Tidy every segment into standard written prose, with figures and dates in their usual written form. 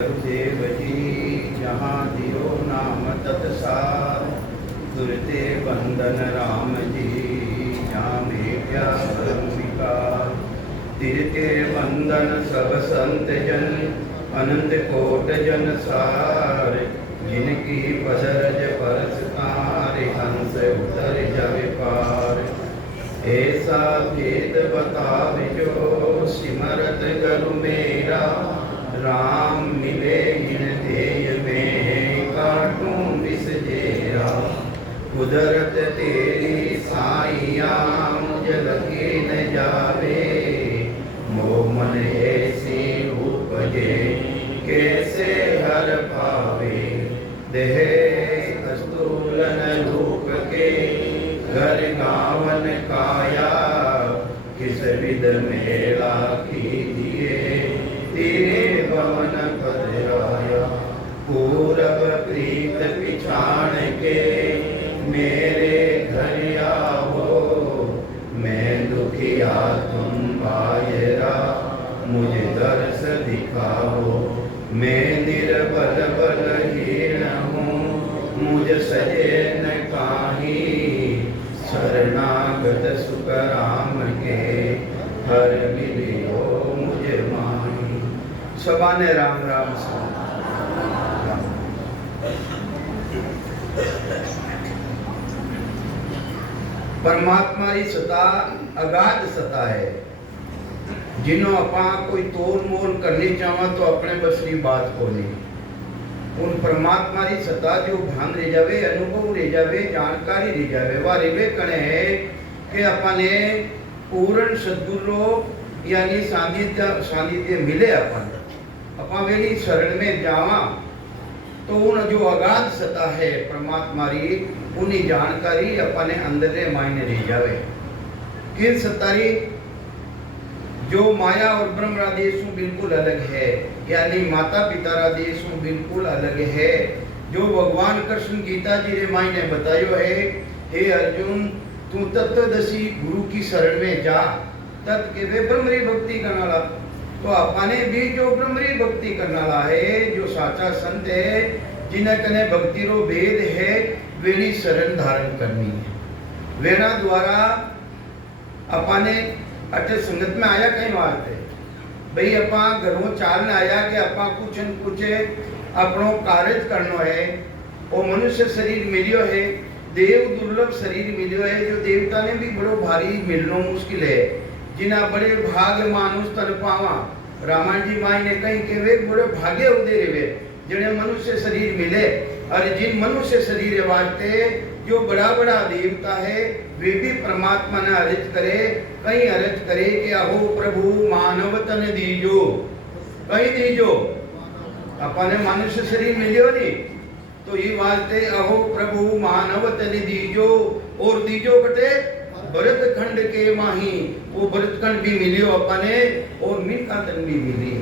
देव जी जहाँ दियो नाम तत्सार, तुरते बंदन राम जी जहाँ भेजा विकार। तिरके बंधन सब संत जन, अनंत कोट जन सार। जिनकी पदरज परस तारे, हंस उतर जावे पार। ऐसा भेद बतावे जो, सिमरत करु मेरा। राम मिले इन देय में, काटूं विष जेरा। कुदरत तेरी साइया, मुझ लगे न जावे। मोह मन ऐसी उपजे, कैसे हर पावे। देह अस्तूलन रूप के, घर गावन काया। किस विध मेला कीजिए, तेरे भवन पधराया। पूरब प्रीत पिछाड़ के, मेरे घर आओ। मैं दुखिया तुम बायरा, मुझे दर्श दिखाओ। मैं निर्बल बलहीन हूँ, मुझ सजे न काही। शरणागत सुख राम के, हर मिलियो मुझे माही। सबाने राम राम सा। परमात्मा की सता अगाध सता है, जिन्हों अपा कोई तोल मोल करनी चाहवा तो अपने बस की बात को नहीं। उन परमात्मा की सता जो भान रह जावे, अनुभव रह जावे, जानकारी रह जावे, वह रिवे कने है कि अपने पूर्ण सद्गुरु यानी सानिध्य मिले। अपन वेली शरण में जावा तो उन जो अगाध सता है परमात्मा री, उन्हीं जानकारी अपने अंदर रे मायने रह जावे। किन सतारी जो माया और ब्रह्म रा देशों बिल्कुल अलग है, यानी माता पिता रा देशों बिल्कुल अलग है। जो भगवान कृष्ण गीता जी रे मायने बतायो है, हे अर्जुन तू तत्वदर्शी गुरु की शरण में जा, तत् के वे ब्रह्मरी भक्ति करना ला। तो अपने भी जो ब्रह्मरी भक्ति करना ला है, जो साचा संत है, जिन्हें कने भक्ति रो भेद है, वेणी शरण धारण करनी है। वेणा द्वारा अपने अटे संगत में आया कहीं वास्ते भाई अपा घरों चालने आया कि अपा कुछ न कुछ अपनो कार्य करनो है। वो मनुष्य शरीर मिलियो है, देव दुर्लभ शरीर मिलियो है, जो देवता ने भी बड़ो भारी मिलनो मुश्किल है। जिना बड़े भाग्य मानुष तन पावा। रामायण जी माई ने कहीं के वे बड़े भाग्य उदे रे जिन्हें मनुष्य शरीर मिले। और जिन मनुष्य शरीर वास्ते जो बड़ा बड़ा देवता है, वे भी परमात्मा ने अर्ज करे, कहीं अर्ज करे कि अहो प्रभु मानव तन दीजो, कहीं दीजो। अपने मनुष्य शरीर मिलियो नहीं तो ये वास्ते अहो प्रभु मानव तन दीजो। और दीजो बटे भरत खंड के माही, वो भरत खंड भी मिलियो अपने, और मिलका तन भी मिली।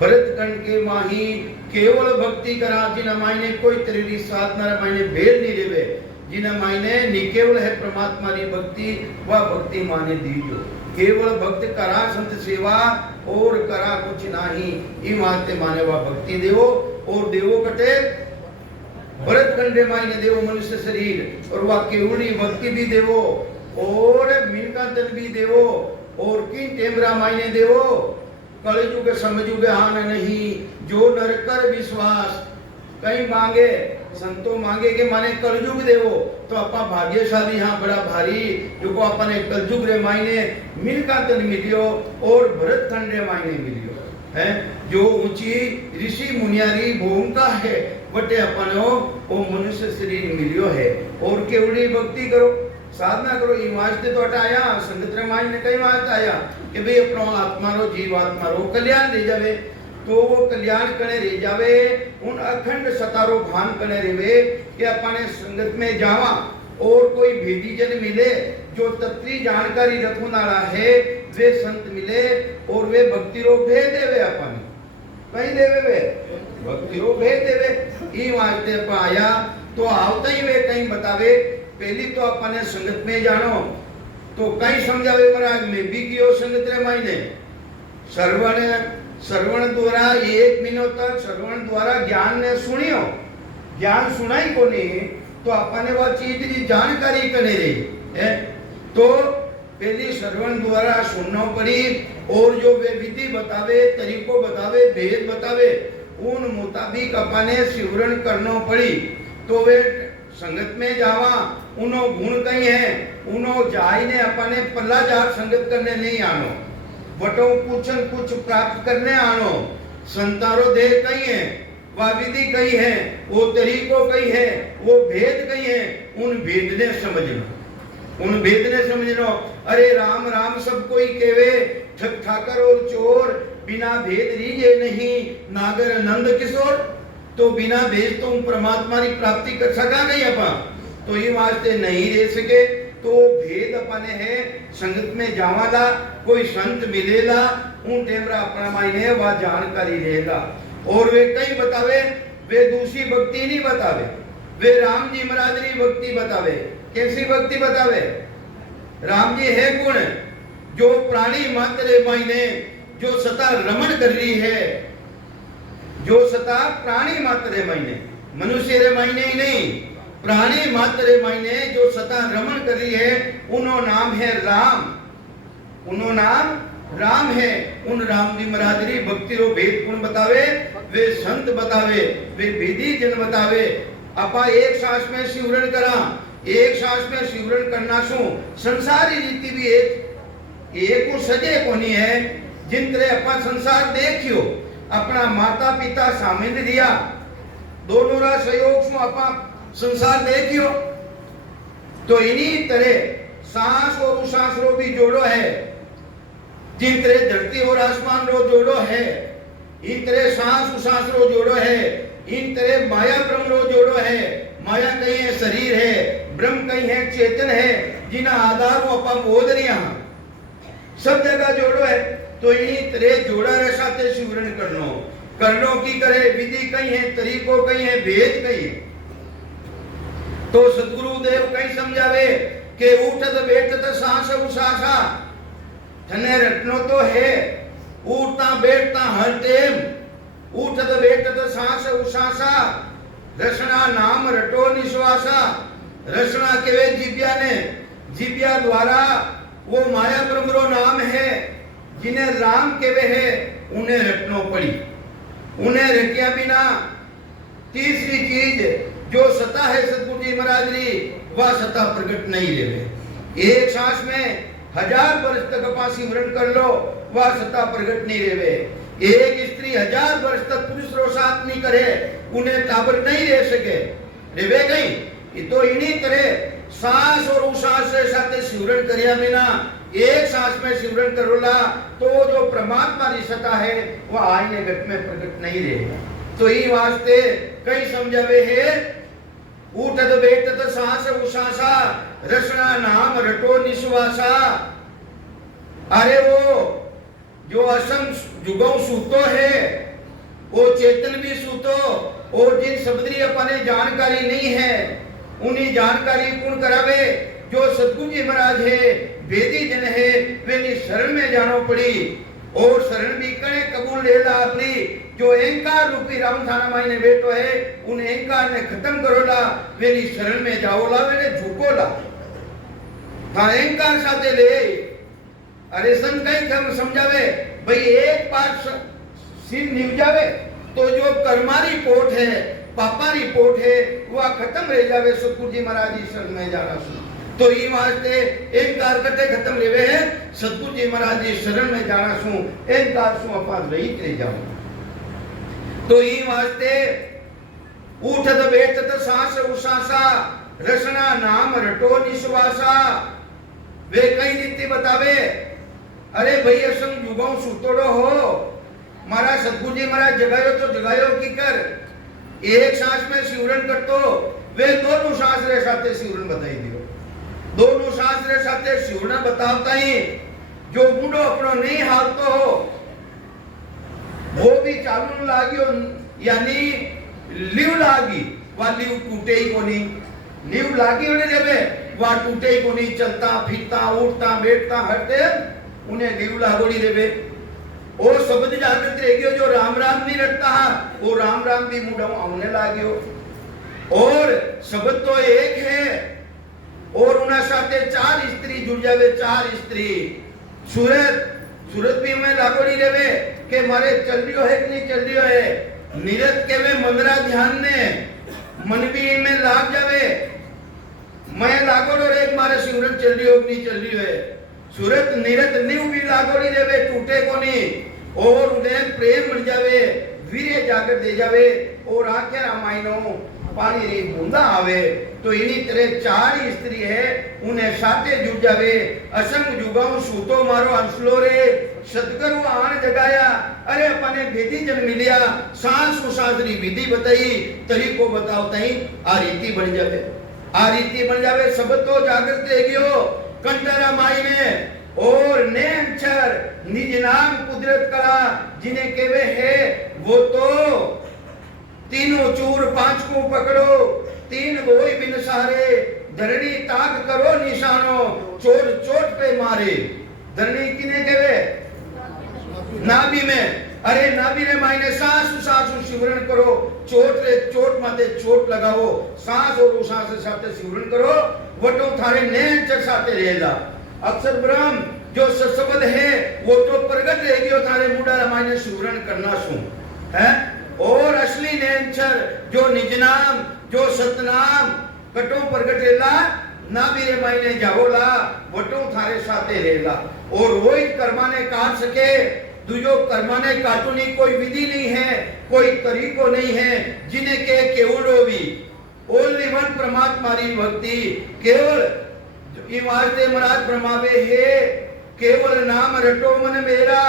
भरत खंड के माही केवल भक्ति करा, जिन मायने कोई तेरी साधना मायने भेद नहीं लेवे, जिन मायने निकेवल है परमात्मा की भक्ति, वह भक्ति माने दीजो। केवल भक्त करा संत सेवा, और करा कुछ नहीं, ई वास्ते माने वह भक्ति देवो। और देवो कटे भरत खंड मायने देवो मनुष्य शरीर, और वह केवली भक्ति भी देवो, और मिलका तन भी देवो, और किन टेमरा मायने देवो। कलयुग समझुगे हान नहीं, जो नर कर विश्वास। कहीं मांगे संतो मांगे के माने कलयुग देवो, तो अपा भाग्यशाली हाँ बड़ा भारी, जो को अपने कलयुग रे मायने मिलका तन मिलियो, और भरत खंड रे मायने मिलियो है। जो ऊंची ऋषि मुनियारी भूमिका है, बटे अपनो वो मनुष्य शरीर मिलियो है। और केवड़ी भक्ति करो, साधना करो। ये वास्ते तो हटाया संगत रे मायने कई वास्ते आया कि भाई अपनो आत्मा रो जीवात्मा रो कल्याण ले जावे। तो वो कल्याण कने रह जावे, उन अखंड सतारो भान कने रेवे कि अपने संगत में जावा, और कोई भेदी जन मिले जो तत्री जानकारी रखने वाला है, वे संत मिले, और वे भक्ति रो भेद देवे। अपन कहीं देवे वे भक्ति रो भेद देवे। ई वास्ते अपन आया तो आवता ही वे कहीं बतावे। पहली तो अपने संगत में जानो, तो कहीं समझावे महाराज मैं भी कियो संगत रे मायने। सर्वने श्रवण द्वारा 1 महीनों तक श्रवण द्वारा ज्ञान ने सुनियो, ज्ञान सुनाई को नहीं तो अपने वो चीज की जानकारी करने रही है। तो पहली श्रवण द्वारा सुनना पड़ी और जो वे विधि बतावे, तरीको बतावे, भेद बतावे, उन मुताबिक अपने सिवरण करना पड़ी। तो वे संगत में जावा, उनो गुण कहीं है, उनो जाई ने अपने पल्ला जार संगत करने नहीं आनो, बटो कुछ प्राप्त करने आनो। संतारो देह कहीं है, वह विधि कहीं है, वो तरीको कहीं है, वो भेद कहीं है, उन भेद ने समझना, उन भेद ने समझना। अरे राम राम सब कोई केवे, ठग ठाकर और चोर, बिना भेद रीजे नहीं, नागर नंद किशोर। तो बिना भेद तो परमात्मा की प्राप्ति कर सका नहीं अपन, तो ये वास्ते नहीं रह सके। तो भेद अपने है संगत में जावाला, कोई संत मिलेला, उन टेमरा अपना मायने वह जानकारी रहेगा। और वे कई बतावे, वे दूसरी भक्ति नहीं बतावे, वे राम जी महाराज की भक्ति बतावे। कैसी भक्ति बतावे? राम जी है गुण जो प्राणी मात्र मायने जो सता रमण कर रही है, जो सता प्राणी मात्र मायने, मनुष्य रे मायने ही नहीं, प्राणी मात्र मायने जो सता रमण कर रही है, उनो नाम है राम, उनो नाम राम है। उन राम जी महाराज री भक्ति रो भेद गुण बतावे, वे संत बतावे, वे विधि जन बतावे। आपा एक सांस में सिवरण करा, एक सांस में सिवरण करना शू संसारी रीति भी एक को सजे कोनी है। जिन तरह अपन संसार देखियो, अपना माता पिता सामिल दिया, दोनों रा सहयोग से अपन संसार देखियो, तो इन्हीं तरह सांस और उसास रो भी जोड़ो है। जिन तरह धरती और आसमान रो जोड़ो है, इन तरह सांस उसास रो जोड़ो है, इन तरह माया ब्रह्म रो जोड़ो है। माया कहीं है शरीर है, ब्रह्म कहीं है चेतन है, जिना आधार को अपन बोध रही सब जगह जोड़ो है। तो इन्हीं तरह जोड़ा रसाते सिवरण करनो की करे, विधि कहीं है, तरीको कहीं है, भेद कहीं है। तो सदगुरुदेव कहीं समझावे कि उठत बैठत सांस उसासा, थने रटनो तो है, उठता बैठता हर टेम, उठत बैठत सांस उसासा, रसना नाम रटो निश्वासा। रसना केवे जिब्या ने, जिब्या द्वारा वो माया ब्रह्म रो नाम है, जिन्हें राम केवे है, उन्हें रटनो पड़ी। उन्हें रटिया बिना तीसरी चीज जो सता है सतगुरु जी महाराज री, वह सता प्रकट नहीं रेवे। एक सांस में 1000 वर्ष तक अपा सिमरन कर लो, वह सता प्रकट नहीं रेवे। एक स्त्री 1000 वर्ष तक पुरुष रो साथ नहीं करे, उन्हें टाबर नहीं रह सके, रेवे गई। तो इन्हीं तरह सांस और उसास से साथे सिमरन करिया बिना एक सांस में सिमरन करोला, तो जो परमात्मा की सता है वह आईने घट में प्रकट नहीं रहेगा। तो ये वास्ते कई समझावे है, उठत बैठत सांस उसासा, रसना नाम रटो निश्वासा। अरे वो जो असम जुगों सूतो है, वो चेतन भी सूतो, और जिन शब्दरी अपने जानकारी नहीं है, उन्हीं जानकारी कौन करावे? जो सतगुरु जी महाराज है, वेदी जन है, वे शरण में जानो पड़ी। और शरण भी कने कबूल ले ला अपनी, जो अहंकार रूपी राम थाना मायने बैठो है, उन अहंकार ने खत्म करोला, वे शरण में जाओला, वे झुकोला, अहंकार साथे ले। अरे सन कई समझावे भाई, एक बार सिर निव जावे तो जो कर्मारी पोट है, पापा रिपोर्ट है, वह खत्म रह जावे। सतगुरु जी महाराज जी शरण में जाना सु, तो ये वास्ते एक कार कटे खत्म रेवे है, सतगुरु जी महाराज जी शरण में जाना सु, एक कार सु अपन रही रह जाऊं। तो ये वास्ते उठत बैठत सांस उसासा, रसना नाम रटो निश्वासा। वे कई रीति बतावे, अरे भाई असम युगों सुतोड़ो हो, मारा सतगुरु जी महाराज जगायो तो जगायो की कर, एक सांस में सिवरण करतो, वे दोनों सांस रे साथे सिवरण बताई दियो। दोनों सांस रे साथे सिवरण बतावता ही जो बूढ़ो अपनो नहीं हालतो हो, वो भी चालू लागियो, यानी लिव लागी, वह लिव टूटे ही को नहीं, लिव लागी उन्हें जब वह टूटे ही को नहीं, चलता फिरता उठता बैठता हरते उन्हें लिव लागोड़ी रेवे। ओ शब्द जागृत रह गयो जो राम राम नहीं रटता वो राम राम भी मुंडा आने लागो। और शब्द तो एक है और उना साथे 4 स्त्री जुड़ जावे, 4 स्त्री। सूरत भी में लागोड़ी रेवे के मारे चल रियो है कि नहीं चल रियो है। निरत के वे मंदरा ध्यान ने मन भी इनमें लाग जावे, मैं लागोड़ो रे मारे सिमरन चल रियो कि नहीं चल रियो है। सूरत निरत नीव भी लागोड़ी रेवे टूटे को नहीं और उन्हें प्रेम मिल जावे, वीर्य जाकर दे जावे और आखे रामायणों पानी री बूंदा आवे। तो इन्हीं तरह 4 स्त्री है उन्हें साथे जुड़ जावे। असंग जुगाऊ सूतो मारो हंसलो रे सतगुरु आन जगाया। अरे अपने विधि जन मिलिया सांस सुसासरी विधि बताई तरीको बताओ तई आ रीति बन जावे, आ रीति बन जावे। सब तो जागृत रह गयो कंटरा माई में और नेंचर निज नाम कुदरत कला जिन्हें केवे है वो तो तीनों चूर 5 को पकड़ो 3 गोई बिन सहारे धरणी ताक करो निशानो चोट चोट पे मारे। धरणी किने केवे नाभि में। अरे नाभि रे मायने सांस सिमरन करो चोट रे चोट माथे चोट लगाओ सांस और सांस से साथे सिमरन करो वटो थारे नेचर साथे रहेगा। अक्षर ब्रह्म जो शब्द है वो तो प्रगट रह गयो थारे मुंडा मायने सिमरन करना सु है। और असली नेचर जो निज नाम जो सतनाम कटो प्रगट रहेला नाभि रे मायने जाओला वटो थारे साथे रहेला। और वही कर्माने काट सके दुजो कर्माने काटूनी कोई विधि नहीं है, कोई तरीको नहीं है जिन्हें के केवलो भी ओनली वन परमात्मा री भक्ति केवल ये वास्ते महाराज ब्रह्मावे है केवल नाम रटो मन मेरा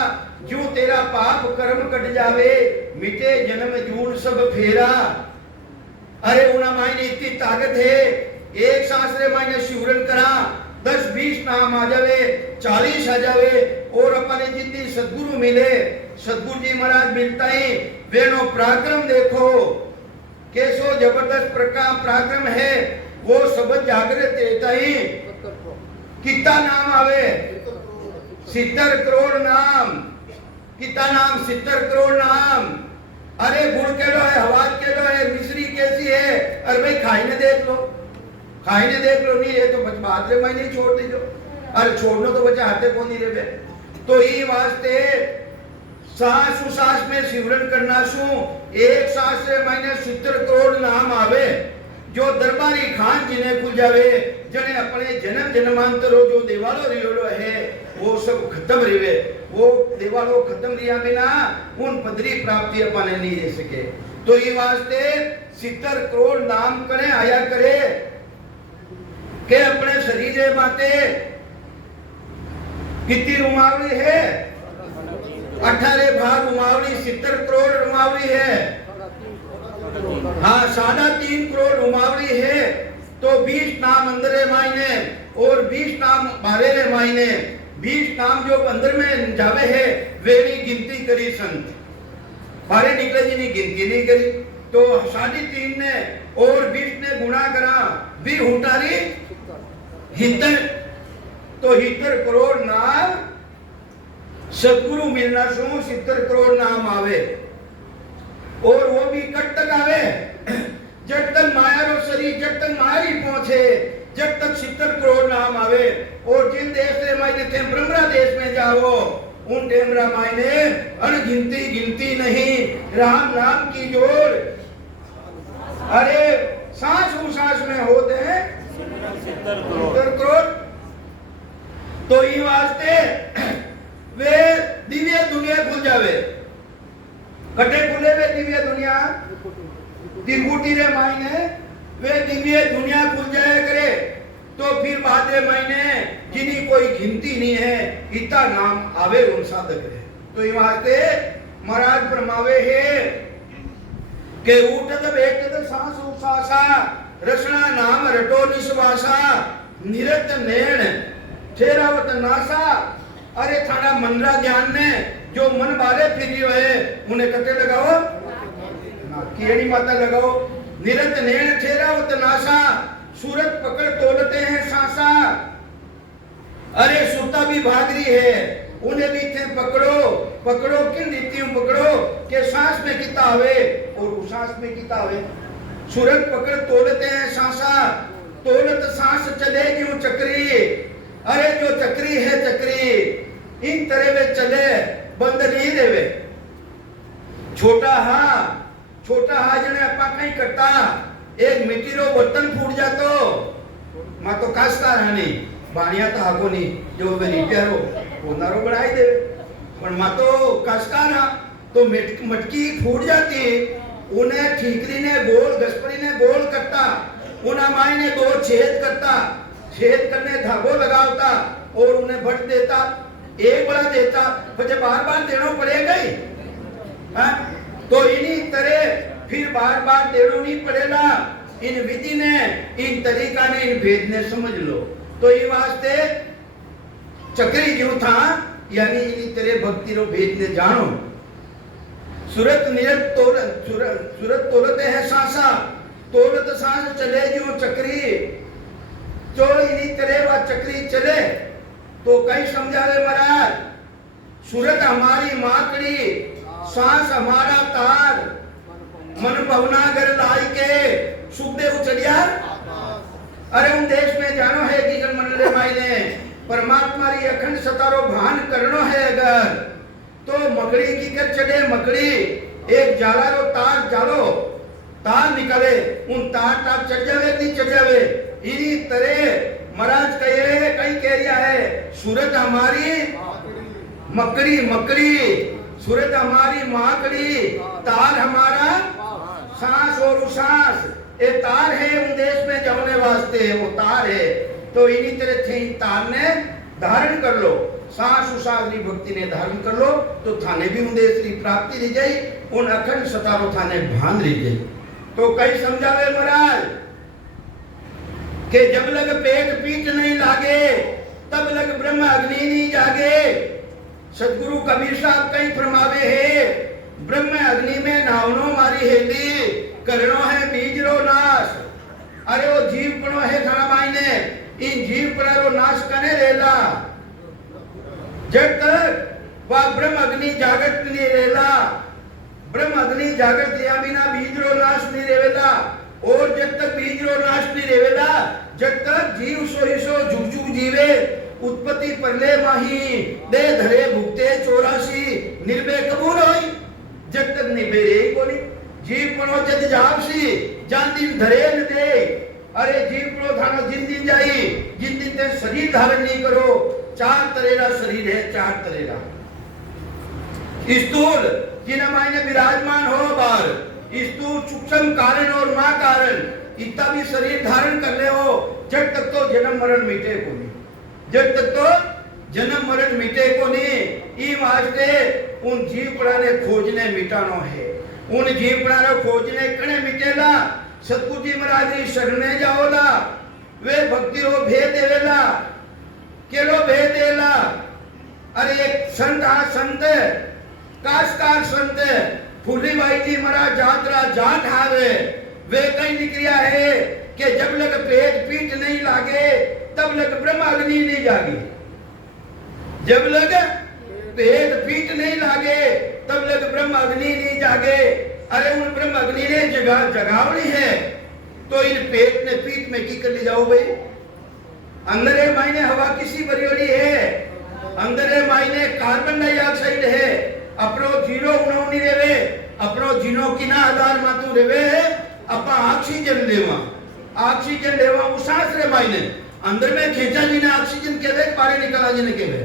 जो तेरा पाप कर्म कट जावे मिटे जन्म जून सब फेरा। अरे उना मायने इतनी ताकत है एक सांस रे मायने सिमरन करा 10-20 नाम आ जावे 40 आ जावे और अपने जितनी सदगुरु मिले सदगुरु जी महाराज मिलता ही वेनो पराक्रम देखो कैसो जबरदस्त पराक्रम है वो सब जागृत रहता ही। कितना नाम आवे 70 करोड़ नाम, कितना नाम 70 करोड़ नाम। अरे गुड़ केलो है हवाज केलो है मिश्री कैसी है अरे भाई खाई ने देख लो, खाई ने देख लो नहीं है तो बच बात रे मैं नहीं छोड़ दीजो। अरे छोड़नो तो बच्चा हाथे को नहीं रे। तो ये वास्ते सांस उसास में सिमरन करना सु एक सांस रे मैंने 70 करोड़ नाम आवे जो दरबारी खान जिन्हें खुल जावे जने अपने जन्म जन्मांतरों जो देवालो रियोलो है वो सब खत्म रिवे। वो देवालो खत्म रिया बिना उन पदरी प्राप्ति अपने नहीं रह सके। तो ये वास्ते 70 करोड़ नाम करे आया करे के अपने शरीर माते कितनी रुमावली है 18 भार रुमावली 70 करोड़ रुमावली है। हाँ 3.5 करोड़ रुमावली है तो 20 नाम अंदर मायने और 20 नाम बाहरे रे मायने 20 नाम जो अंदर में जावे है वेरी गिनती करी संत बाहरे निकले जी नहीं गिनती नहीं करी। तो 3.5 ने और 20 ने गुणा करा भी हुटारी हितर तो 70 करोड़ नाम सदगुरु मिलना सु 70 करोड़ नाम आवे। और वो भी कट तक आवे जब तक माया रो शरीर जब तक माया पहुंचे जब तक 70 करोड़ नाम आवे। और जिन देश रे मायने थे ब्रह्मरा देश में जाओ उन टेमरा मायने अनगिनती गिनती नहीं राम नाम की जोड़। अरे सांस उसास में होते हैं 70 करोड़। तो ये वास्ते वे दिव्य दुनिया खुल जावे कटे खुले वे दिव्य दुनिया त्रिकुटी रे मायने वे दिव्य दुनिया खुल जाया करे। तो फिर बाद रे मायने जिनी कोई गिनती नहीं है इतना नाम आवे उन साधक रे। तो ये वास्ते महाराज फरमावे है के उठत बैठत सांस उसासा रसना नाम रटो निश्वासा निरत नैण ठेरावत नासा। अरे थाना मनरा ध्यान ने जो मन बारे फिरियो है उन्हें कटे लगाओ केड़ी माता लगाओ निरत नैण ठेरावत नासा सूरत पकड़ तोलते हैं सांसा। अरे सुता भी भाग रही है उन्हें भी थे पकड़ो पकड़ो किन रीतियों पकड़ो के सांस में किता आवे और उस सांस में किता आवे। सूरत पकड़ तोलते हैं सांसा, तोलत सांस चले क्यों चक्री। अरे जो चक्री है चक्री इन तरह वे चले बंद नहीं देवे। छोटा हा जने अपा कहीं करता एक मिट्टी रो बर्तन फूट जातो मा तो कास्कार है नहीं बाणिया तो हाको नहीं जो वे रिपेयर हो ओनारो बढ़ाई दे पर मा तो कास्कार हा तो मटकी फूट जाती उन्हें ठीकरी ने गोल गस्परी ने गोल करता उन्हें माई ने दो छेद करता, छेद करने धागो लगावता और उन्हें भट देता एक बड़ा देता फिर बार बार देना पड़ेगा ही तो इन्हीं तरह फिर बार बार देना नहीं पड़ेगा। इन विधि ने इन तरीका ने इन भेद ने समझ लो तो ये वास्ते चक्री जो था यानी इन्हीं तरह भक्ति रो भेद ने जानो। सूरत तोलते हैं सांसा, तोलत सांस चले जो चक्री जो इन्हीं तरह वह चक्री चले तो कहीं समझा रहे महाराज। सूरत हमारी माकड़ी सांस हमारा तार मन भवना घर लाई के सुखदेव चढ़िया। अरे उन देश में जानो है कि जन मंडले माई ने परमात्मा री अखंड सतारो भान करनो है अगर तो मकड़ी की कर चढ़े मकड़ी एक जाला रो तार जालो तार निकले उन तार तार चढ़ जावे नहीं चढ़ जावे। इन्हीं तरह महाराज कहे कहीं कह रिया है सूरत हमारी मकड़ी मकड़ी सूरत हमारी माकड़ी तार हमारा सांस और सांस ये तार है उन देश में जाने वास्ते वो तार है तो इन्हीं तरह थे तार ने धारण कर लो सांस उसास री भक्ति ने धारण कर लो तो थाने भी उन देश की प्राप्ति रह जाई उन अखंड सतारो थाने भान रह जाई। तो कई समझावे महाराज के जब लग पेट पीठ नहीं लागे तब लग ब्रह्म अग्नि नहीं जागे। सदगुरु कबीर साहब कहीं फरमावे है ब्रह्म अग्नि में नावनो मारी हेली करनो है बीज रो नाश। अरे वो जीव पणो है थाना माई ने इन जीव पणा रो नाश कने रेला जब तक वह ब्रह्म अग्नि जागृत नहीं रेला ब्रह्म अग्नि जागृत दिया बिना बीज रो नाश नहीं रेवेला और जब तक बीज रो नाश नहीं रेवेला जब तक जीव सो जुग जुग जीवे उत्पत्ति परले माही दे धरे भुगते 84 निर्भय कबूल होई जब तक निबेरे कोनी जीव पणो जद जावसी जान दिन धरे न दे। अरे जीव पणो थानो जिन दिन जाई जिन दिन ते शरीर धारण नहीं करो 4 तरेरा शरीर है 4 तरेरा स्थूल जिन मायने विराजमान हो बार स्थूल सूक्ष्म कारण और मां कारण इतना भी शरीर धारण कर ले हो जब तक तो जन्म मरण मिटे को नहीं जब तक तो जन्म मरण मिटे को नहीं। ई वास्ते उन जीवपड़ा ने खोजने मिटानो है उन जीवपड़ा ने खोजने कने मिटेला। सतगुरु जी महाराज री शरणे जाओला वे भक्ति रो भेद देवेला केलो भेद देला। अरे एक संत आ संत काशकार संत फूली भाई जी महाराज जात्रा जाट हावे वे कहीं निकलिया है कि जब लग पेट पीठ नहीं लागे तब लग ब्रह्म अग्नि नहीं जागे। जब लग पेट पीठ नहीं लागे तब लग ब्रह्म अग्नि नहीं जागे। अरे उन ब्रह्म अग्नि ने जगावनी है तो इन पेट ने पीठ में की कर ले जाओ भाई। अंदर है मायने हवा किसी बरियोली है अंदर है मायने कार्बन डाइऑक्साइड है अपनो जीरो उनो नहीं रेवे अपनो जीनो किना आधार मातू रेवे अपा ऑक्सीजन लेवा उसास रे मायने अंदर में खेचा जी ने ऑक्सीजन के वे बाहर निकला जी ने के वे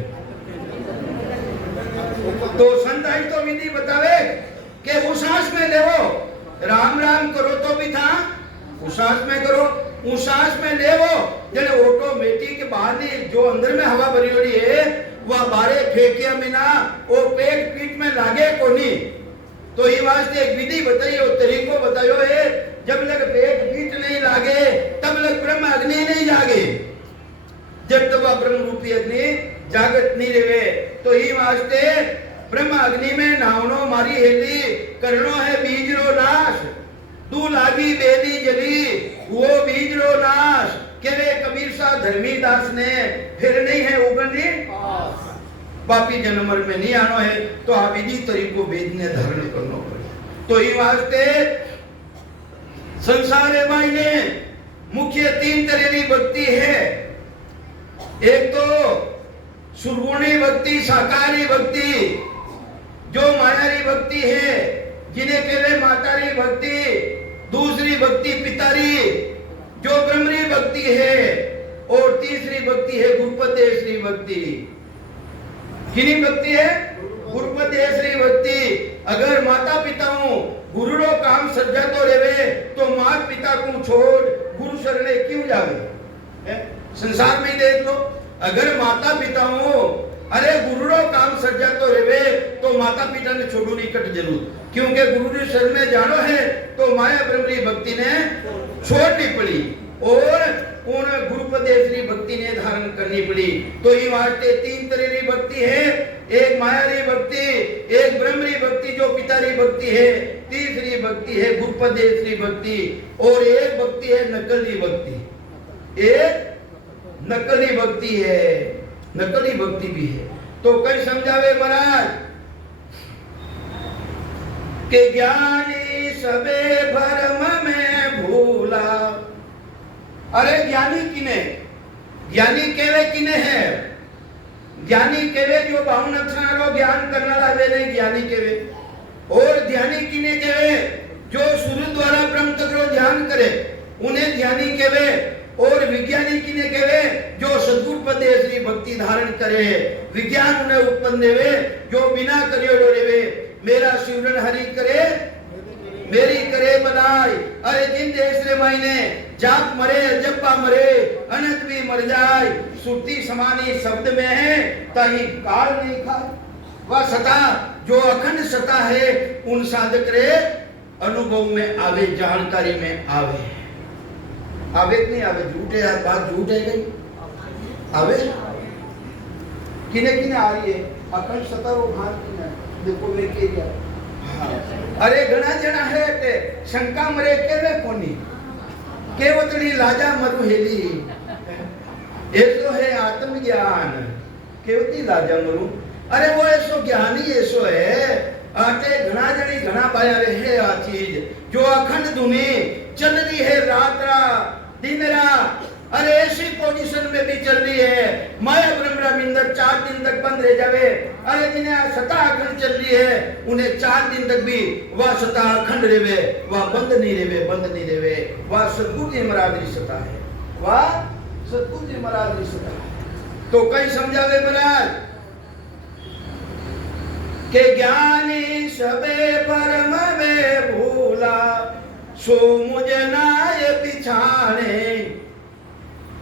तो संत आई तो विधि बतावे कि उसास में लेवो राम राम करो तो भी था उसास में करो उसास में लेवो जने ऑटोमेटिक बाहर नहीं जो अंदर में हवा भरी हुई है वह बारे फेंकिया बिना वो पेट पीठ में लागे को नहीं। तो ये वास्ते एक विधि बताइए और तरीको बतायो है जब लग पेट पीठ नहीं लागे तब लग ब्रह्म अग्नि नहीं जागे जब तक वह ब्रह्म रूपी अग्नि जागृत नहीं रहे। तो ये वास्ते ब्रह्म अग्नि में नावनो मारी हेली करनो है बीज रो नाश तू लागी बेदी जली वो बीज रो नाश के वे कबीर सा धर्मी दास ने फिर नहीं है उगनी पापी जन्म में नहीं आनो है तो आप इसी तरीको वेद ने धारण करनो पड़े। तो ये वास्ते संसार माई ने मुख्य 3 तरह की भक्ति है। एक तो सुरगुणी भक्ति, साकारी भक्ति, जो मायारी भक्ति है जिन्हें कहते मातारी भक्ति। दूसरी भक्ति पितारी जो ब्रह्मरी भक्ति है, और तीसरी भक्ति है गुरुपदेश्वरी भक्ति। किनी भक्ति है? गुरुपदेश्वरी भक्ति। अगर माता पिता हूं गुरुरो काम सज्जा तो रेवे तो मात पिता को छोड़ गुरु शरणे क्यों जावे? संसार में देख लो, अगर माता पिता हूं अरे गुरुरो काम सज्जा तो रेवे तो माता पिता ने छोड़ू नहीं कट जरूर, क्योंकि गुरु शरण में जानो है तो माया ब्रह्मरी भक्ति ने छोड़नी पड़ी और उन गुरुपदेश्वरी भक्ति ने धारण करनी पड़ी। तो ये वास्ते 3 तरह की भक्ति है। एक मायारी भक्ति, एक ब्रह्मरी भक्ति जो पितारी भक्ति है, तीसरी भक्ति है गुरुपदेश्वरी भक्ति, और एक भक्ति है नकली भक्ति। एक नकली भक्ति है, नकली भक्ति भी है। तो कई समझावे महाराज के ज्ञानी सबे भरम में भूला। अरे ज्ञानी किने? ज्ञानी केवे किने है? ज्ञानी केवे जो बावन अक्षरों ज्ञान करने वाले ने ज्ञानी केवे, और ध्यानी किने केवे? जो सूर्य द्वारा ब्रह्म तत्व को ध्यान करे उन्हें ध्यानी केवे। और विज्ञानी किने केवे? जो सद्गुरुपदेश्वरी भक्ति धारण करे, विज्ञान उन्हें उत्पन्न देवे जो बिना करियो डोरेवे। मेरा शिवरण हरि करे मेरी करे बनाई। अरे जिन देश रे मायने जाप मरे जप्पा मरे अनंत भी मर जाए, सुरती समानी शब्द में है ताही काल नहीं खाए। वह सता जो अखंड सता है उन साधक रे अनुभव में आवे, जानकारी में आवे। आवे कि नहीं आवे? झूठ है यार, बात झूठ है गई आवे किने किने आ रही है अखंड सता वो भान किने देखो वे के क्या। अरे घना जना है ते शंका मरे केवे कोनी केवतड़ी लाजा मरु हेली। ऐसो है आत्मज्ञान केवती लाजा मरु। अरे वो ऐसो ज्ञान ही ऐसो है आटे घना जड़ी घना पाया रहे आ चीज जो अखंड धुनी चल रही है रात दिन रात। अरे ऐसी पोजीशन में भी चल रही है माया ब्रह्मरामिंदर 4 दिन तक बंद रह जावे। अरे जिन्हें सता अखंड चल रही है उन्हें 4 दिन तक भी वह सता अखंड रेवे, वह बंद नहीं रेवे, बंद नहीं रेवे। वह सद्गुरु जी महाराज की सता है, वह सद्गुरु जी महाराज की सता है। तो कई समझावे महाराज के ज्ञानी सबे परम में भूला सो मुझे नाय पिछाने।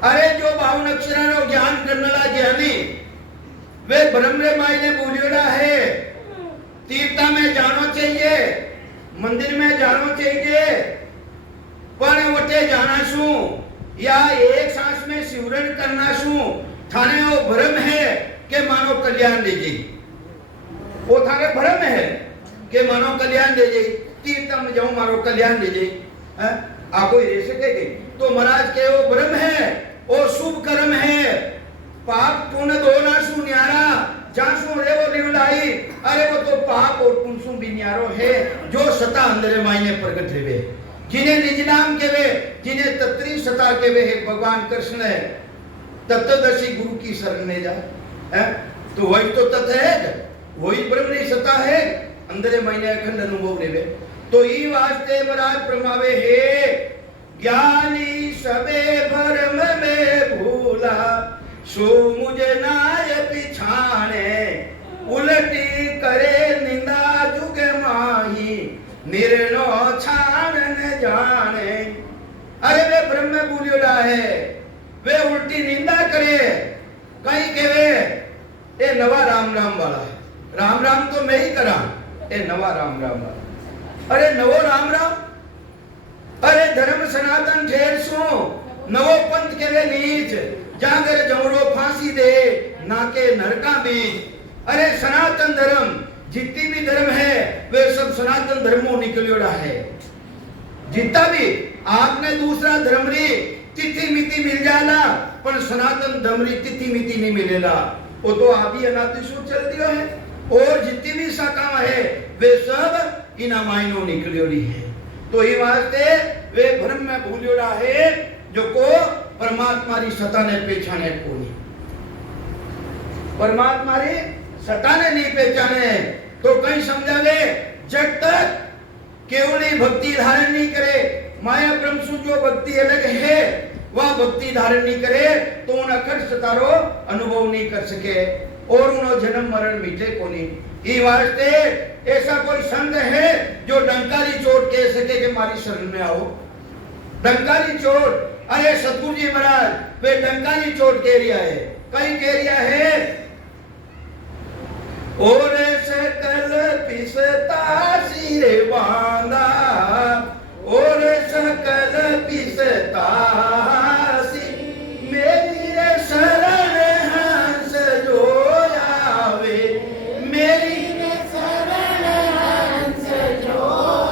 अरे जो 52 अक्षरों ज्ञान करने वाला ज्ञानी वे ब्रह्म माई ने बोलियोड़ा है तीर्था में जानो चाहिए, मंदिर में जानो चाहिए, पर वटे जाना शू या एक सांस में शिवरण करना शू थाने वो भ्रम है कि मानो कल्याण दे जाए। वो थाने भ्रम है कि मानो कल्याण दे जाए, तीर्थ में जाऊं मारो कल्याण दे जाए। आप कोई रह सकेगी? तो महाराज के वो भ्रम है और शुभ कर्म है। पाप पुण्य दोना सु न्यारा जासु रे वो रिवलाई। अरे वो तो पाप और पुण्य सु भी न्यारो है जो सता अंदर मायने प्रकट रेवे, जिन्हें निज नाम केवे, जिन्हें तत्री सता केवे है भगवान कृष्ण है। तत्वदर्शी गुरु की शरण में जा तो वही तो तत्व है, वही ब्रह्म सता है अंदर मायने अखंड अनुभव रेवे। तो ई वास्ते महाराज प्रमावे है ज्ञानी सबे भरम में भूला सो मुझे नाय पिछाने। उलटी करे निंदा जुग माही निर्णो छान न जाने। अरे वे ब्रह्म बोलियोड़ा है वे उल्टी निंदा करे कहीं के वे ए नवा राम राम वाला है। राम राम तो मैं ही करा ए नवा राम राम वाला। अरे नवो राम राम, अरे धर्म सनातन ठेर सो नवो पंथ के वे नीच जागर जमरो फांसी दे नाके नरका बीच। अरे सनातन धर्म जितनी भी धर्म है वे सब सनातन धर्मों निकलियोड़ा है। जितना भी आपने दूसरा धर्म री तिथि मिति मिल जाला पर सनातन धर्म री तिथि मिति नहीं मिलेला। वो तो आदि अनादि से चल दिया है, और जितनी भी शाखा है वे सब इन मायनों निकलियोड़ी है। तो ये वास्ते वे भ्रम में भूलियोड़ा है जो को परमात्मा री सत्ता ने पहचाने को नहीं, परमात्मा री सत्ता ने नहीं पहचाने तो कहीं समझावे जब तक केवली भक्ति धारण नहीं करे, माया ब्रह्म से जो भक्ति अलग है वह भक्ति धारण नहीं करे तो उन अखंड सत्ता रो अनुभव नहीं कर सके और उन जन्म मरण मिटे को नहीं। ये वास्ते ऐसा कोई संत है जो डंकारी चोट कह सके कि मारी शरण में आओ, डंकारी चोट, अरे सतगुरु जी महाराज वे डंकारी चोट कह रिया है, कहीं कह रिया है और सकल पिसता सिरे बांधा, और सकल पिसता मेरी रे शरण हंस जो आवे, मेरी रे शरण हंस जो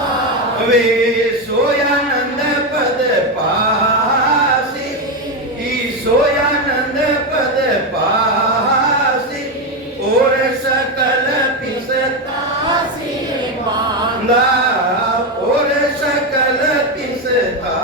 आवे, सोयानंद पद पासी, सोयानंद पद पासी, और सकल पिसता सिरे बांधा, और सकल पिसता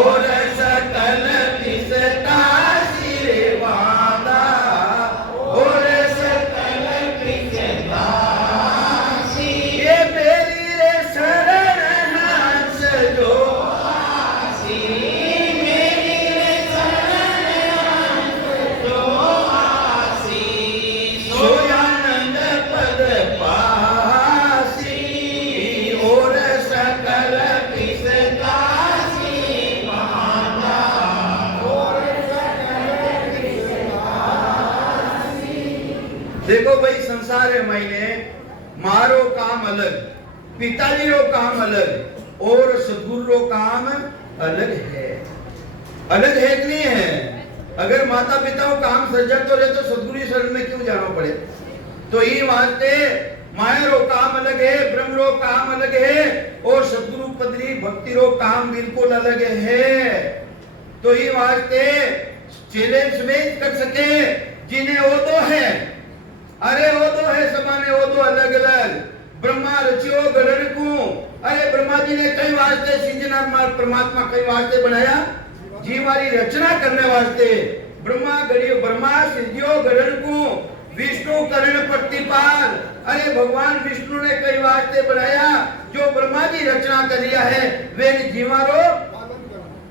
और सकल पिसता सिरे बांधा। देखो भाई संसार है मायने मारो काम अलग, पिताजी रो काम अलग और सदगुरु रो काम अलग है। अलग है कि नहीं है? अगर माता पिता को काम सज्जन तो रहे तो सदगुरु शरण में क्यों जाना पड़े? तो ये वास्ते माया रो काम अलग है, ब्रह्म रो काम अलग है और सदगुरु पदरी भक्ति रो काम बिल्कुल अलग है। तो ये वास्ते चैलेंज में कर सके जिन्हें वो दो है, अरे वो दो है समाने, वो दो अलग अलग। ब्रह्मा रचियो गढ़ को, अरे ब्रह्मा जी ने कई वास्ते सिंजना परमात्मा कई वास्ते बनाया, जीवारी रचना करने वास्ते। ब्रह्मा गढ़ियो, ब्रह्मा सिंधियो गढ़ को, विष्णु कर्ण प्रतिपाल, अरे भगवान विष्णु ने कई वास्ते बनाया। जो ब्रह्मा जी रचना कर रिया है वे जीवारो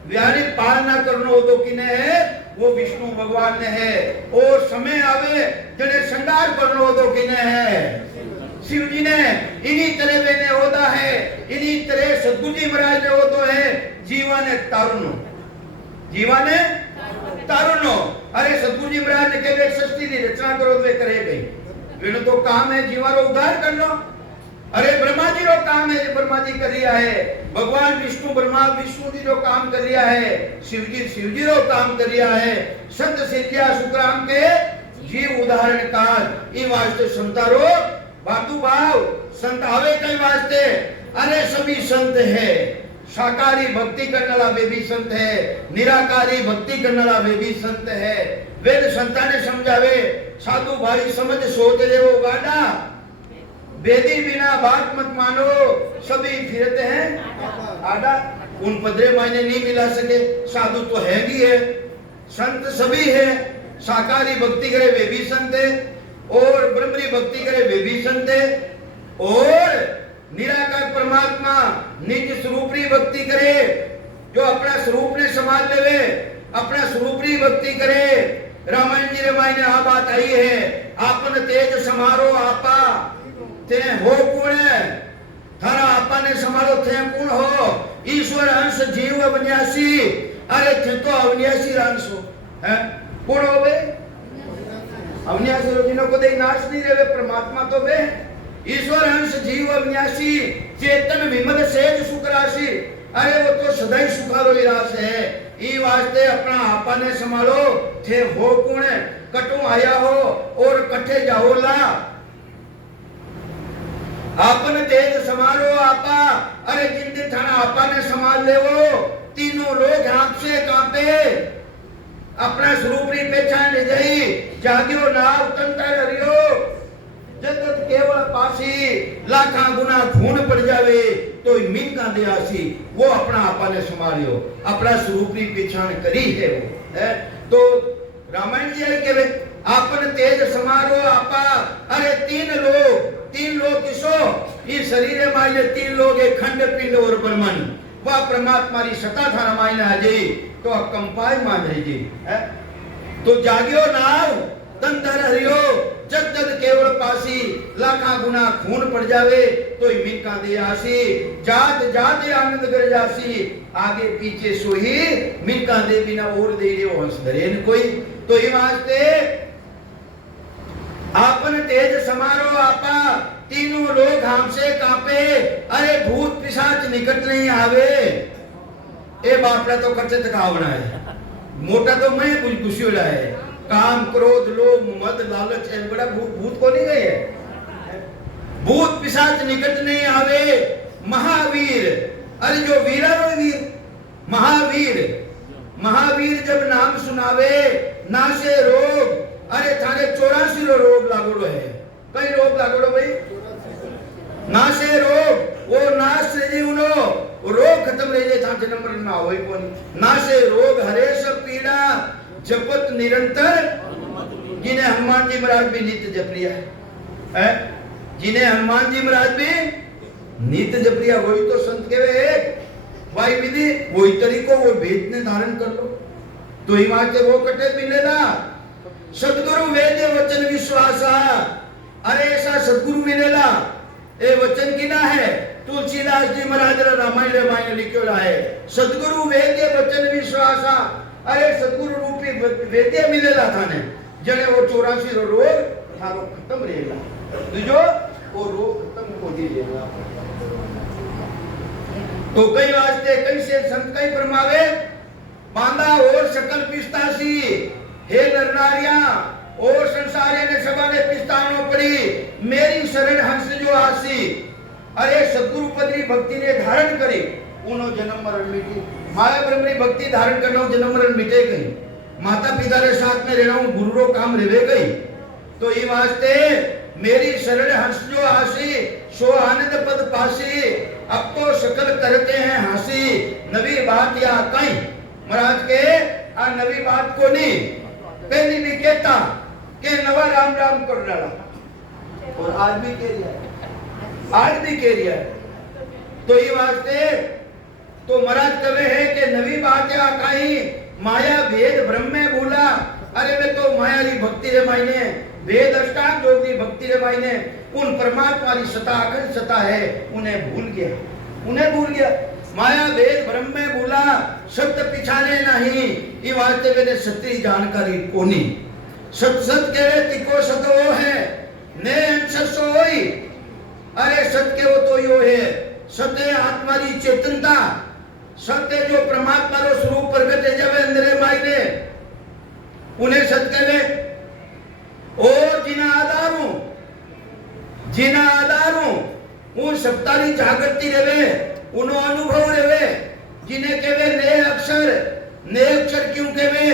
व्यारी पालना करनो तो किने है, वो विष्णु भगवान ने है। और समय आवे जने श्रृंगार करनो तो किने है, शिव जी ने। इन्हीं तरह वे ने होता है, इन्हीं तरह सद्गुरु जी महाराज ने होतो है जीवन तारुनो, जीवन तारुनो। अरे सद्गुरु जी महाराज ने कहे सृष्टि की रचना करो वे करे गई, वे तो काम है जीवारो उद्धार कर लो। अरे ब्रह्मा जी रो काम है, ब्रह्मा जी कर रिया है। भगवान विष्णु ब्रह्मा विष्णु जी रो काम कर रिया है, शिव जी रो काम कर रिया है। संत सिद्धिया सुखराम के जीव उदाहरण काल ई वास्ते संतारो बातु भाव संत आवे कई वास्ते। अरे सभी संत है, साकारी भक्ति करने वाला वे भी संत है, निराकारी भक्ति करने वाला वे भी संत है। वेद संता ने समझावे साधु भाई समझ सोच ले वो गाना, वेदी बिना बात मत मानो, सभी फिरते हैं आडा। उन पदरे मायने नहीं मिला सके, साधु तो है भी है, संत सभी है। साकारी भक्ति करे वे भी संत है और ब्रह्मरी भक्ति करे वे भी संत है। और निराकार परमात्मा निज स्वरूपरी भक्ति करे, जो अपना स्वरूप ने संभाल लेवे, अपना स्वरूपरी भक्ति करे। रामायण जी रे मायने आ बात आई है, आपन तेज समारो आपा ते हो कौन है, थारा आपा ने संभालो थे कौन हो। ईश्वर अंश जीव अविनाशी, अरे थे तो अविनाशी अंश हो है कौन हो बे? अविनाशी रो जिनो को दे नाश नहीं रहे, परमात्मा तो बे। ईश्वर अंश जीव अविनाशी, चेतन विमल सेज सुख राशि, अरे वो तो सदैव सुखारो विरास है। ई वास्ते अपना आपा ने संभालो थे हो कौन, कटू आया हो और कठे जाओ ला। आपन तेज समारो आपा, अरे जिन दिन थाना आपा ने संभाल ले वो तीनों लोग आंख से कांपे। अपना स्वरूप री पहचान ले गई, जागियो नाव तंतर हरियो, जगत केवल पासी, लाखा गुना खून पड़ जावे तो मीन का दे आसी। वो अपना आपा ने संभालियो, अपना स्वरूप री पहचान करी है वो है। तो रामायण जी कहवे आपन तेज समारो आपा, अरे तीन लोग किसो, इस शरीर मायने तीन लोग है, खंड पिंड और ब्रह्मन। वह परमात्मा री सत्ता थारा मायने आ जाई तो कंपाय मान रही जी है। तो जागियो नाव तंतर हरियो, जग जग केवल पासी, लाखा गुना खून पड़ जावे तो मीन का दे आसी। जात जात आनंद कर जासी, आगे पीछे सोही मीन का दे बिना और दे वो हंस धरे न कोई। तो ये वास्ते आपन तेज समारो आपा, तीनों लोग हमसे कांपे, अरे भूत पिशाच निकट नहीं आवे। ए बापड़ा तो कच्चे तकावना है, मोटा तो मैं कुछ खुशी हो रहा है। काम क्रोध लोभ मद लालच है बड़ा भूत को नहीं गए है। भूत पिशाच निकट नहीं आवे। महावीर, अरे जो वीरा रो वीर, महावीर जब नाम सुनावे नाशे रोग। अरे थारे 84 रोग लागोड़ो है, कई रोग लागोड़ो भाई? नाशे रोग, वो नाश जी उनो रोग खत्म रह जाए, था नंबर ना होई कोनी। नाशे रोग हरे सब पीड़ा, जपत निरंतर, जिन्हें हनुमान जी महाराज भी नित्य जप लिया है, जिन्हें हनुमान जी महाराज भी नित्य जप लिया, वही तो संत के वे वाई विधि, वही तरीको, वो भेद ने धारण कर लो तो हिमाचल वो कटे मिलेगा। सदगुरु वेद वचन विश्वासा, अरे ऐसा सदगुरु मिलेगा। ए वचन किना है, तुलसीदास जी महाराज रामायण लिखो है, सदगुरु वेद वचन विश्वासा। अरे सदगुरु रूपी वेद्य मिलेला था ने, जने वो 84 रोग थारो खत्म रहेगा दूजो वो रोग खत्म हो दी लेगा। तो कई वास्ते कई से संत कई फरमावे बांधा और सकल पिस्तासी हे नरनारियां और संसारे ने सभा ने पिस्तानो पड़ी मेरी शरण हंस जो आसी। अरे सतगुरु पदरी भक्ति ने धारण करी उनो जन्म मरण मिटी। माया ब्रह्मरी भक्ति धारण करना जन्म मरण मिटे गई। माता पिता के साथ में रहना गुरु रो काम रेवे गई। तो ये वास्ते मेरी शरण हंस जो आसी सो आनंद पद पासी। अब तो सकल करते हैं हंसी नवी बात या कहीं महाराज के आ नवी बात को नहीं पहली भी कहता के नवा राम राम कर डाला और आज भी कह रहा है, आज भी कह रहा है। तो ये वास्ते तो महाराज कहे है कि नवी बात या कहीं माया भेद ब्रह्म में भूला। अरे वे तो माया री भक्ति रे मायने वेद अष्टांग योग री भक्ति रे मायने उन परमात्मा री सता अखंड सता है उन्हें भूल गया। माया भेद ब्रह्म में भूला शब्द पिछाने नहीं। ये वास्ते मैंने सत्य जानकारी कोनी सत सत के तिको सतो है ने अंश सोई। अरे सत्य वो तो यो है सत्य आत्मा री चेतनता सत्य जो परमात्मा रो स्वरूप प्रगट है जब अंदर मायने उन्हें सत्य में ओ जिना आधारू उन सप्तारी जागृति रेवे उनो अनुभव रेवे जिन्हें केवे नए अक्षर क्यों केवे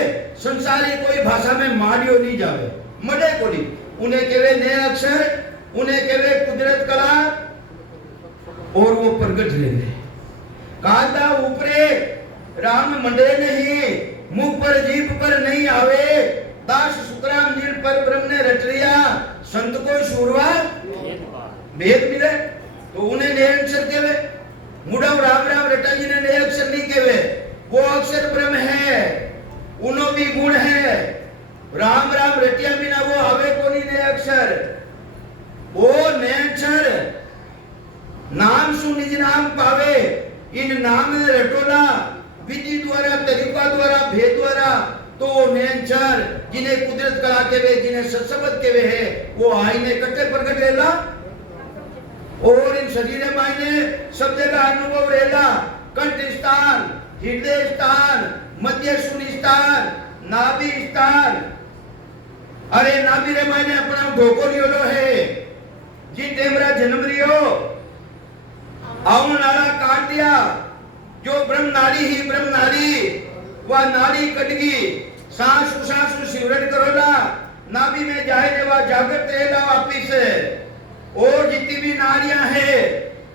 संसारी कोई भाषा में मारियो नहीं जावे मडे कोनी उन्हें केवे नए अक्षर उन्हें केवे कुदरत कला और वो प्रगट रेवे कादा ऊपरे राम मंडे नहीं मुख पर जीभ पर नहीं आवे दास सुतराम जी पर ब्रह्म ने रट लिया संत को सूरवा भेद मिले तो उन्हें नए अक्षर केवे मुडव राम राम रटा जी ने नए अक्षर नहीं केवे वो अक्षर ब्रह्म है उनो भी गुण है राम राम रटिया बिना वो आवे को नहीं नए अक्षर वो नए अक्षर नाम सु निज नाम पावे इन नाम ने रटोला विधि द्वारा तरीका द्वारा भेद द्वारा तो नेचर जिन्हें कुदरत कला के वे जिन्हें सत्सबद के वे है वो आईने कट्टे प्रकट रहेला और इन शरीर मायने सब जगह अनुभव रहेला कंठ स्थान हृदय स्थान मध्य शून्य स्थान नाभि स्थान। अरे नाभि रे मायने अपना धोको लियो है जिन टेमरा जन्म रियो आउन नाड़ा काट दिया जो ब्रह्म नाड़ी ही ब्रह्म नाड़ी वह नाड़ी कटगी सांस सिवरण करोला नाभि में जाए ने वह जागृत रहेला वापिस और जितनी भी नाड़ियां है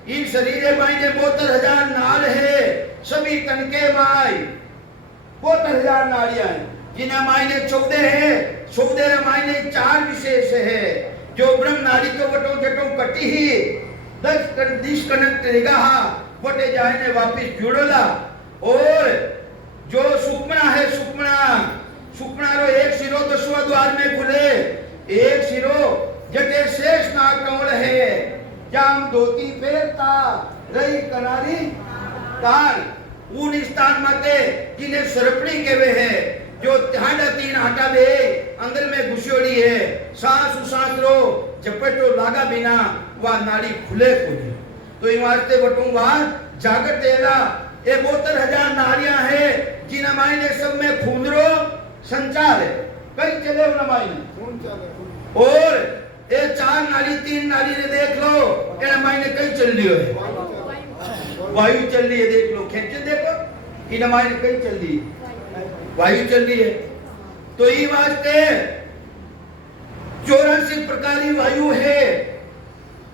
इन शरीर मायने 72,000 नाल है सभी तनके माय 72,000 नाड़ियां है जिन्हें मायने 14 है 14 मायने 4 विशेष है जो ब्रह्म नाड़ी तो वटो जटो कटी ही 10 कनक त्रिगाह वटे जाए ने वापिस जुड़ोला और जो सुपना है सुपना रो एक सिरो 10वां द्वार में खुले एक सिरो जटे शेष नाग कमल है जाम धोती फेरता रही कनारी तार उन स्थान माते जिन्हें सरपणी केवे है जो हांडा 3 आटा दे अंदर में घुसियोड़ी है सांस रो झपटो लागा बिना वह नाड़ी खुले कोनी। तो इन वास्ते बटूंगा जागृत एला ये 72,000 नाड़ियां है जिन्हें मायने सब में खूंदरो संचार है कहीं चले उन मायने और ये 4 नाड़ी 3 नाड़ी ने देख लो ये मायने कहीं चल रही है वायु चल रही है देख लो खेचे देखो इन मायने कहीं चल रही है वायु चल रही है। तो ये वास्ते 84 प्रकारी वायु है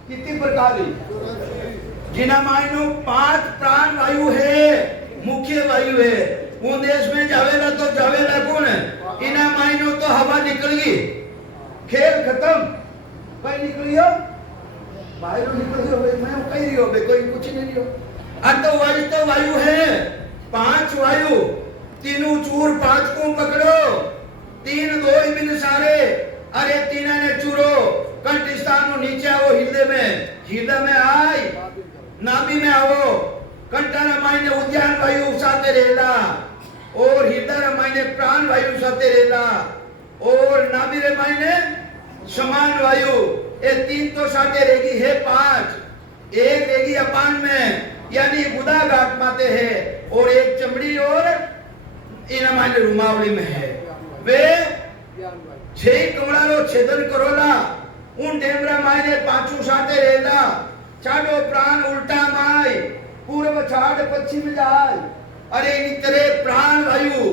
कितनी प्रकारी जिन्हें मायनो 5 प्राण वायु है मुख्य वायु है उन देश में जावेला तो जावेला कौन इना मायनो तो हवा निकल गई खेल खत्म कहीं निकलियो बाहर निकल गयो मैं कहीं रही हो कोई कुछ नहीं रही हो तो वायु है 5 वायु तीनों चूर 5 को पकड़ो 3 2 बिन सारे अरे 3 ने चूरो कंठ स्थान नीचे आओ हृदय में आई नाभि में आओ कंठाना मायने उद्यान वायु साथे रहेला और हृदय मायने प्राण वायु साथे रहेला और नाभि रे मायने समान वायु, ये 3 तो साथे रहेगी है 5, एक रहेगी अपान में यानी गुदा घाट माते है, और एक चमड़ी और इन माने रुमावली में है। वे 6 कमलारो छेदन करोला, उन डेमरा मायने 5 साथे रहेला, चाडो प्राण उल्टा माय, पूर्व छाड़ पश्चिम जाय। अरे इन तरह प्राण वायु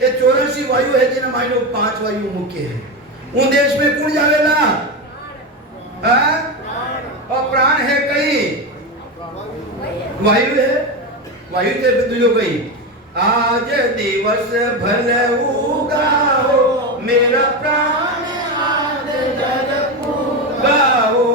ये 84 वायु है जिन मायनो 5 वायु मुख्य है। उन देश में कौन जावेला? और प्राण है कई वायु है, वायु से दूजो कई। आज दिवस भल उगाओ मेरा प्राण आज जग उगाओ,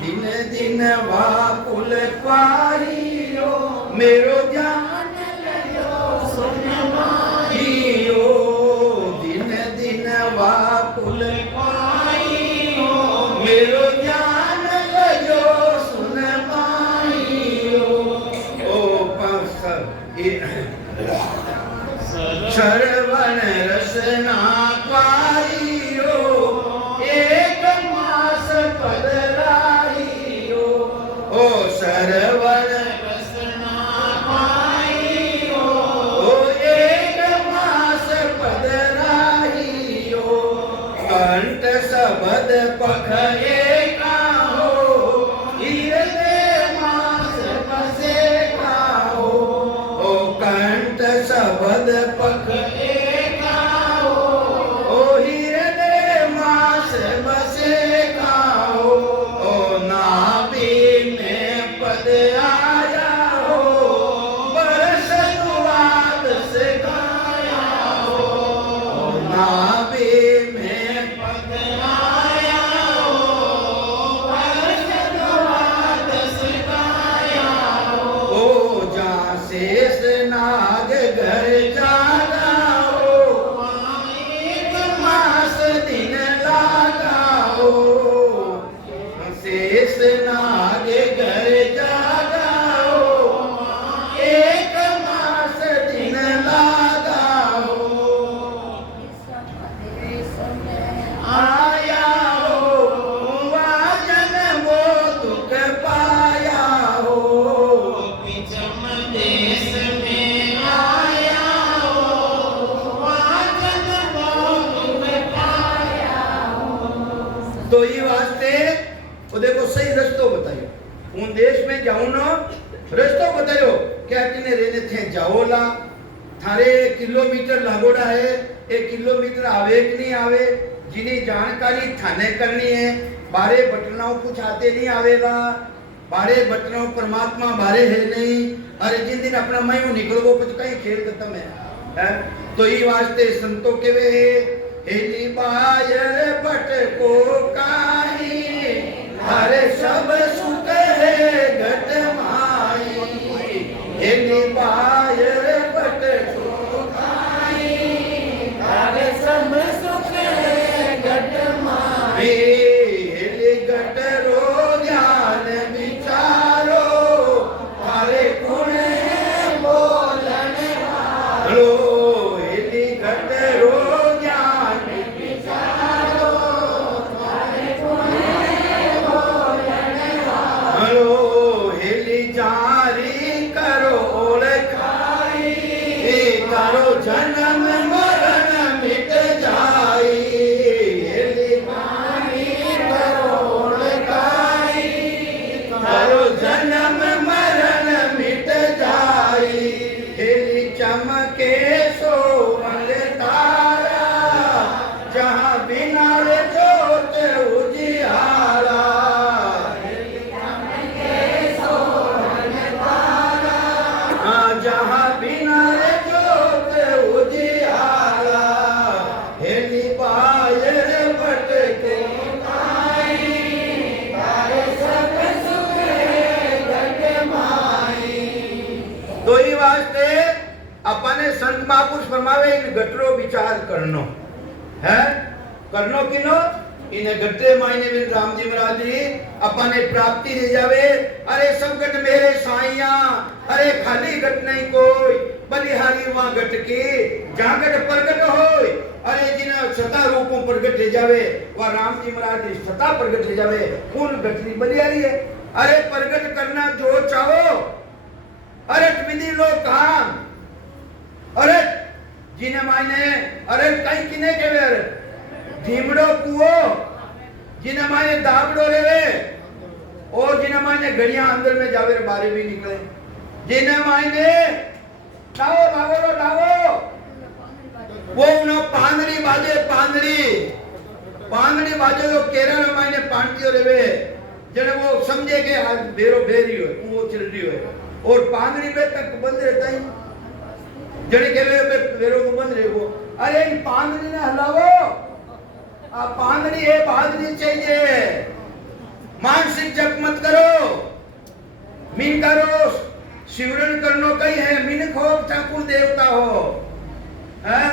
दिन दिन वाकुल क्वारियो मेरो जान लयो सुन माहियो, दिन दिन वाकुल क्वारियो मेरो जान लयो सुन माहियो। ओ पंस श्रवण रसना क्वारियो, एक मास पदराहियो, ओ श्रवण रसना क्वारियो, ओ एक मास पदराहियो, कंठ सबद पख एका हो, हृदय मास बसे काहो, ओ कंठ सबद पख एका हो, ओ हृदय मास बसे काहो, ओ नाभि में पद आया हो, बरस दुआद से गाया हो, ओ नाभि में पद आया हो, बरस दुआद से गाया हो, ओ जहाँ शेष नाग घर जागा हो, एक मास दिन लागा हो, शेष नाग घर जागा हो, एक मास दिन लागा हो, आया हो वाजन वो दुख पाया हो, विषम देश में आया हो वाजन वो दुख पाया हो। तो ये वास्ते वो देखो सही रस्तो बतायो, उन देश में जाऊं ना रस्तो बतायो, क्या तिने रेने थे जाओला, थारे किलोमीटर लागोड़ा है, 1 किलोमीटर आवे कि नहीं आवे, जिनी जानकारी थाने करनी है, बारे बटनाओं कुछ आते नहीं आवेला, बारे बटनाओं परमात्मा बारे है नहीं, अरे जिन दिन अपना मैं निकलो कुछ कहीं खेल खत्म है। तो ये वास्ते संतों के वे हेली बायर बट को काही, हरे सब सुख है घट माई, हेली बायर बट को काही, हरे सब सुख है घट माई, हेली घट रो ध्यान विचारो, हरे गुण है बोलन वालो, हेली घट रो ध्यान विचारो, हरे गुण है बोलन वालो, हेली जारी करो ओळखाई, करो जन्म मरण मिट जाई, हेली जारी करो ओळखाई, करो जन्म मरण मिट जाई, हेली चमके सोवल तारा, जहाँ बिना रे जोत उजियारा, हेली चमके सोवल तारा, जहाँ बिना रे जोत उजियारा, हेली बायर भटके आई, तारे सब सुख है घट माई। तो ये वास्ते अपने संत महापुरुष फरमावे इन गटरो विचार करनो है, करनो किनो इन गटरे मायने में राम जी महाराज जी अपने प्राप्ति दे जावे। अरे सब गट मेरे साइया, अरे खाली गट नहीं कोई, बलिहारी वहां गट के जहां गट प्रगट होय, अरे जिन्हें सता रूपों प्रगट ले जावे वह राम जी महाराज की सता प्रगट ले जावे उन गठरी बनी आ रही है। अरे प्रगट करना जो चाहो अरे विधि लो काम अरे जिन्हें मायने अरे कहीं किने के वे धीमड़ो कुओ जिन्हें मायने दाबड़ो रेवे और जिन्हें मायने घड़ियां अंदर में जावे बारे भी निकले जिन्हें मायने डावो डावो डावो वो उन्हें पांदरी बाजे पांदरी बाजे तो केरल में मायने पांटियो रेवे जने वो समझे के आज बेरो बेरी हो वो चल रही हो और पांदरी पे तक बंद रहता ही जने के वे बेरो को बंद रहे वो अरे इन पांदरी ने हलावो आ पांदरी है बहादुरी चाहिए मानसिक जप मत करो मीन करो शिवरण करनो कहीं है मीन खो ठाकुर देवता हो हैं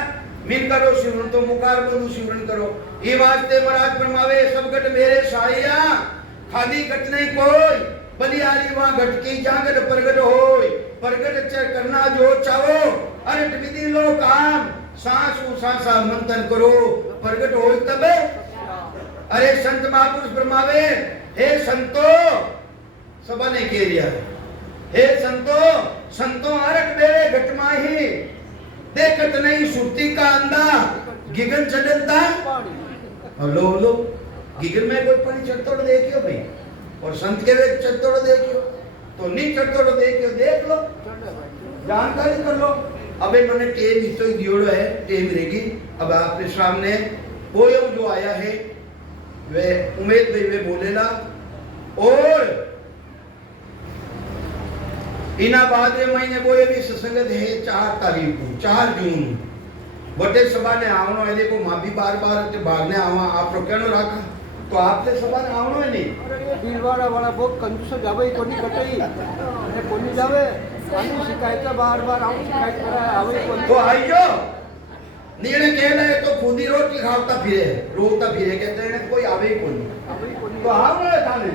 मीन करो शिवरण तो मुकार बंधु शिवरण करो ये वास्ते महाराज फरमावे सब गट मेरे साहिया खाली गट नहीं कोई बलियारी वहां घट की जागट प्रगट होय प्रगट चर करना जो चाहो अरे विधि लो काम सांस सांसा मंथन करो प्रगट होय तबे अरे संत महापुरुष फरमावे हे संतो सबा ने कह दिया हे संतो अरट बेरे घट माही देखत नहीं सुरती का अंधा गिगन चढ़ता लो लो गिगन में कोई पानी चढ़तोड़ देखियो भाई और संत के वे चढ़तोड़ देखियो तो नहीं चढ़तोड़ देखियो देख लो जानकारी कर लो। अबे मैंने टेम ही तो दियोड़ो है टेम रहेगी। अब आपके सामने पोयम जो आया है वे उमेद भाई वे बोलेला और इना बाद में महीने बोले भी सत्संग है 4 तारीख को 4 जून बटे सभा ने आवनो है देखो मां भी बार-बार भागने आवा आप लोग कहनो रखा तो आपने सभा ने आवनो है नहीं अरे ये भीड़वाड़ा वाला बहुत कंजूस जावे कोनी कटई अरे कोनी जावे आनी शिकायत बार-बार आऊं शिकायत करा आवे कोनी तो आइयो नीड़े कहना है तो खुद ही रोटी खावता फिरे रोता फिरे कहते हैं कोई आवे ही कोनी आवे कोनी तो आवनो है थाने